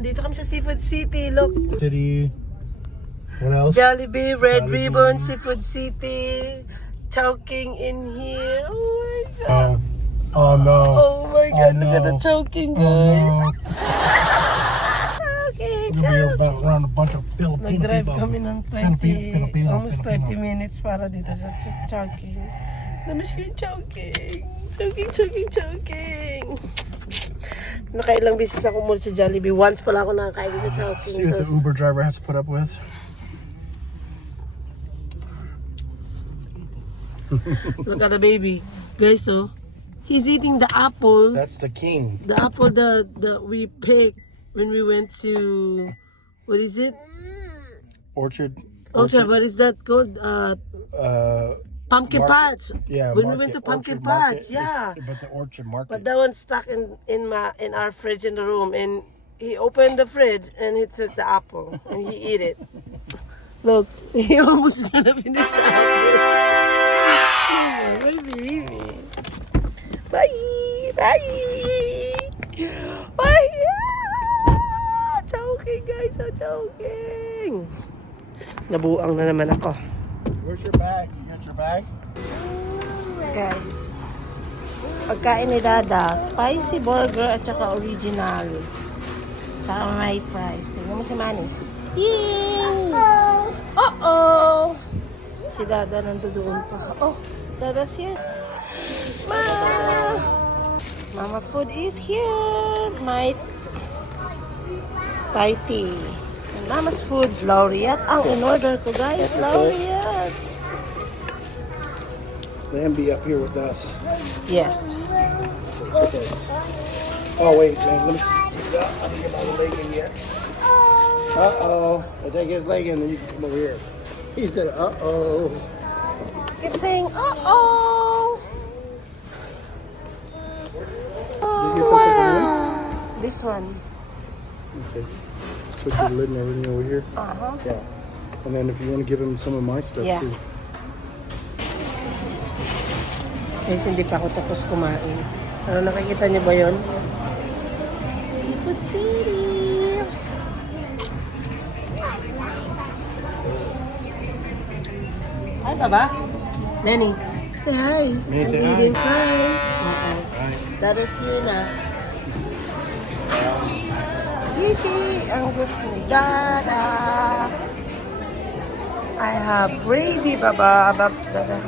Dito kami sa Seafood City. Look. City. What else? Jollibee, Red Jollibee. Ribbon, Seafood City. Chowking in here. Oh my God. Oh no. Oh my God. Look at the no. choking, Oh guys. no. Choking, We're choking. about around a bunch of Filipino Nag-drive people. kami ng Filipino, almost 30 Filipino. minutes para dito sa Chowking. Namiss ko yung Chowking. Chowking. Nakailang beses na ako mula sa Jollibee. Once pala ako nakakain sa Chowking. See what the Uber driver has to put up with. Look at the baby. Guys, so he's eating the apple. That's the king. The apple that we picked when we went to, what is it? Orchard. Okay, what is that called? Pumpkin patch. Yeah. When we went to Pumpkin Orchard Patch, Market. yeah. But the Orchard Market. But that one's stuck in our fridge in the room, and he opened the fridge and he took the apple and he ate it. Look, he almost gonna finish the apple. My baby. Bye. Choking, guys, choking. Nabuang na naman ako. Where's your bag? You got your bag? Guys, pagkain ni Dada, spicy burger at saka original. Tsaka may fries. Tingnan mo si Manny. Yay! Uh-oh! Si Dada nandoon pa. Oh, Dada's here. Mama food is here. My Thai tea. And Mama's food, Laureate. Ang in-order ko, guys, Laureate. Let him be up here with us. Yes. Oh wait, man, let me take it out. I didn't get my leg in yet. Uh-oh. I take his leg in, then you can come over here. He said, uh-oh. Keep saying, uh-oh. Did you get something for him? This one. Okay. Put your lid and everything over here. Uh-huh. Yeah. And then if you want to give him some of my stuff Yeah. too. Guys, hindi pa ako tapos kumain. Pero nakikita niyo ba yon? Seafood City! Hi, Baba. Manny, say hi. Manny, I'm say hi. eating fries. Right. That is Sina. Gigi, ang gusto ni Dada. I have gravy, Baba. Dada.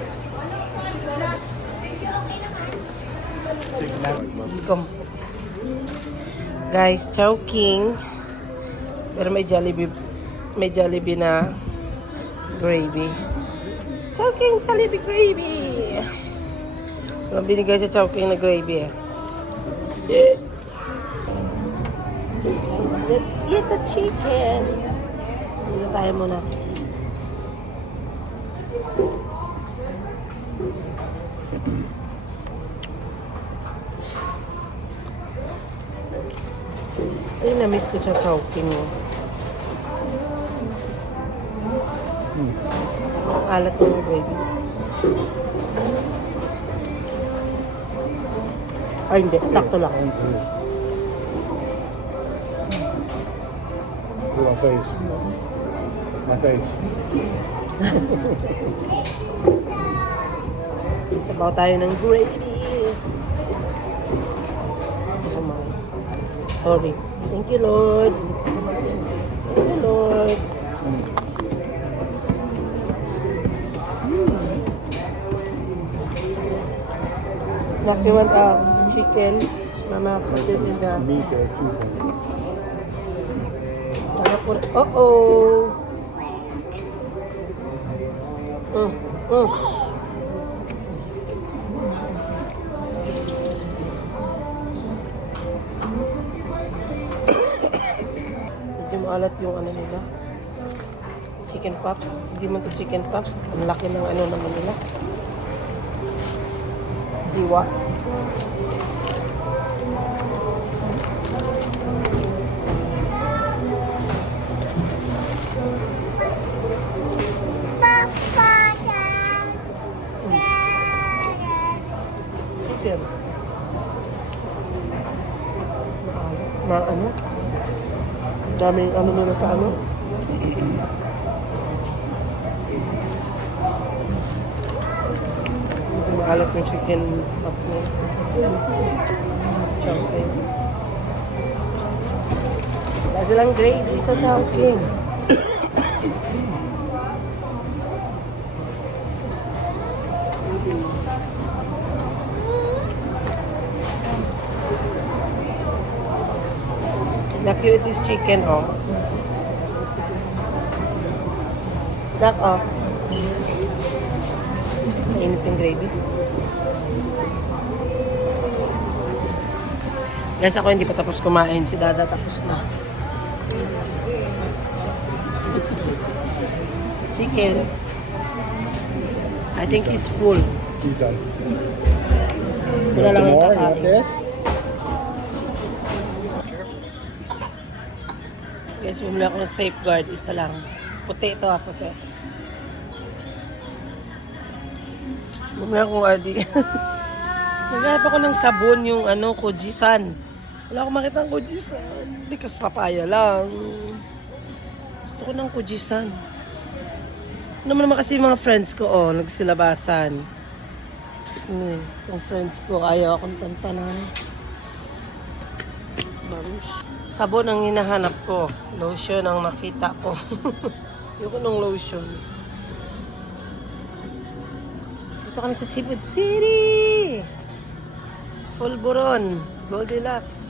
Let's go. Guys, Chowking. Pero may Jollibee na gravy. Chowking, Jollibee gravy. Walang binigay sa Chowking na gravy. Let's eat the chicken. Dito tayo muna. Ay, na-miss ko sa Chowking. Ang alat ng gravy. Ay, hindi. Sakto lang. Do my face. My face. Sabaw tayo ng gravy. Oh my. Sorry. Thank you, Lord. Thank you, Lord. Nak, you want chicken? Mama, put it in the... Meat or chicken. Uh-oh. Medyo maalat yung ano nila. Chicken pops. Hindi man to chicken pops. Ang laki ng ano naman nila. Diwa. Chicken. Ano? Daming ano nila sa ano. Hindi maalat yung chicken up mo. Chunking. Wala silang gravy sa chunking. Na-cute this chicken, oh. Dak, oh. Mainit yung gravy. Guys, ako hindi pa tapos kumain. Si Dada tapos na. Chicken. I think he's full. You done? Wala lang yung More? You want kakain. this? Guys, bumili ako ng safeguard. Isa lang. Puti ito, puti. Bumili akong RD. Naghanap ako ng sabon, yung ano, Kojisan. Wala akong makita ng Kojisan. Because papaya lang. Gusto ko ng Kojisan. Ano naman kasi mga friends ko, oh, nagsilabasan. Yung friends ko, ayaw akong tantanan. Barush. Sabon ang hinahanap ko. Lotion ang nakita ko. Ayoko ng lotion. Dito kami sa Seafood City! Pulburon. Goldilocks.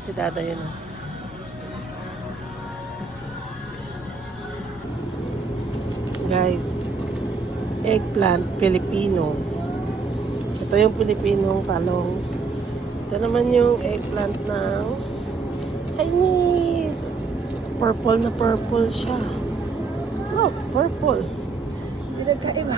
Si Dada yun. Oh. Guys, eggplant Filipino. Ito yung Filipinong talong. Ito naman yung eggplant ng Chinese. Purple na purple siya. Look, purple. Hindi nagkaiba.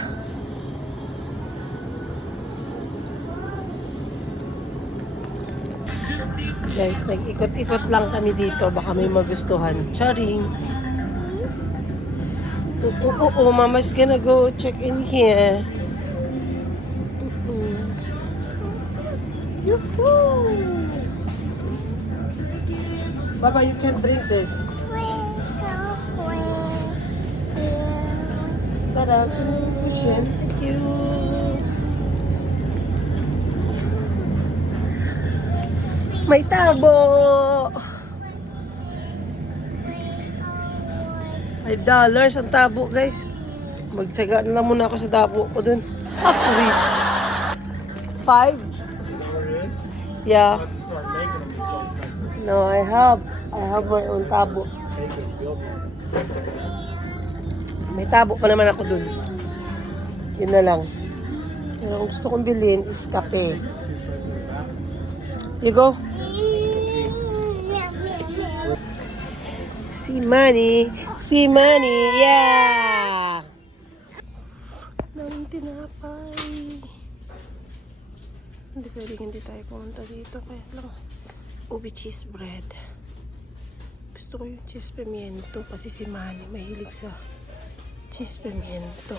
Guys, nag-ikot-ikot lang kami dito. Baka may magustuhan. Charing. Oh, Mama's gonna go check in here. Yoo-hoo! Baba, you can drink this. Tada, cushion. Thank you. May tabo. $5 ang tabo, guys. Magtsaga na lang muna ako sa tabo ko dun. Free. 5? Yeah. No, I have my own tabo. May tabo pa naman ako dun. Yun na lang. Pero ang gusto kong bilhin is kape. You go? See money, yeah! Daming tinapay. Hindi pwedeng hindi tayo pumunta dito. Kaya lang, ubi cheese bread. Gusto ko yung cheese pimiento kasi si Manny mahilig sa cheese pimiento.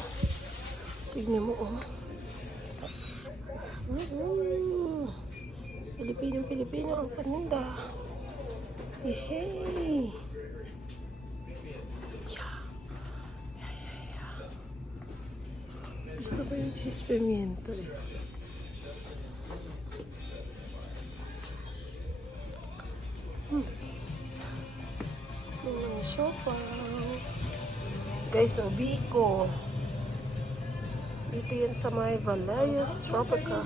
Tignan mo, oh. Pilipino ang paninda. Yehey! Gusto ko yung cheese pimiento eh. Sopa. Guys, Biko. Dito yan sa may Valayas Tropica.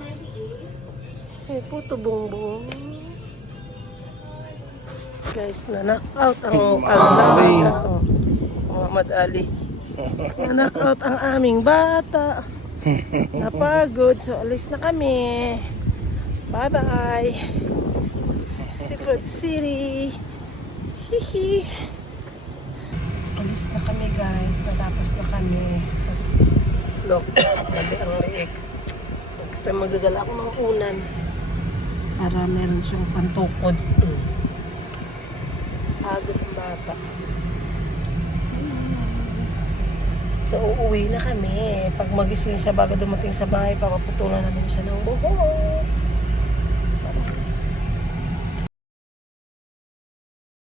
Eh, puto bongbong. Guys, na-knock-out ang alaga. Muhammad Ali. Na-knock-out ang aming bata. Napagod. So, alis na kami. Bye-bye. Seafood City. Hihi. Alis na kami, guys. Natapos na kami. So, look, mali ang leeg. Next time magdadala ako ng unan. Para meron siyang pantukod. Pagod ang bata. So, uuwi na kami. Pag magising siya bago dumating sa bahay, papaputulan namin siya ng buhok.